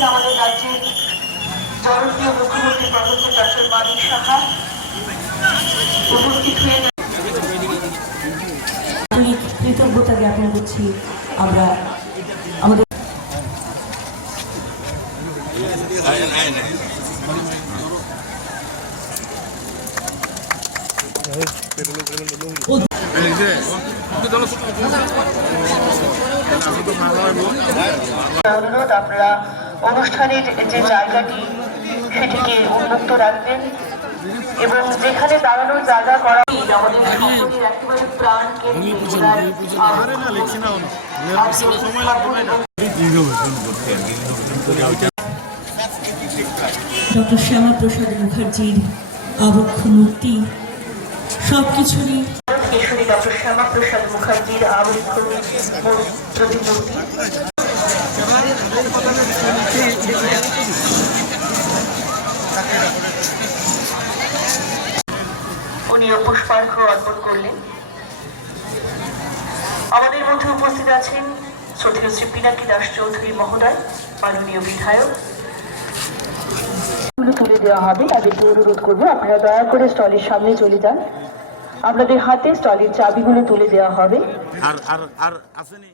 আছেন আমাদের রাজ্যের জনপ্রিয় মুখ্যমন্ত্রী প্রফেসর ডক্টর মানিক সাহা উপস্থিত হয়ে কৃতজ্ঞতা জ্ঞাপন করছি আমরা আমাদের আপনারা অনুষ্ঠানের যে জায়গাটি সেটিকে উন্মুক্ত রাখবেন এবং যেখানে দাঁড়ানোর জায়গা করা আমাদের সকলের একেবারে প্রাণ ডক্টর শ্যামাপ্রসাদ মুখার্জির আবক্ষ মূর্তি সব কিছুরই কেশরী ডক্টর শ্যামাপ্রসাদ মুখার্জির আবরিক্ষ প্রতিমূর্তি। উনিও পুষ্পার্ঘ অর্পণ করলেন। আমাদের মধ্যে উপস্থিত আছেন শ্রদ্ধেয় শ্রী পিনাকি দাস চৌধুরী মহোদয় মাননীয় বিধায়ক। তুলে দেওয়া হবে তাদেরকে অনুরোধ করব আপনারা দয়া করে স্টলের সামনে চলে যান। আপনাদের হাতে স্টলের চাবিগুলো তুলে দেওয়া হবে। আর আর আর আসেনি।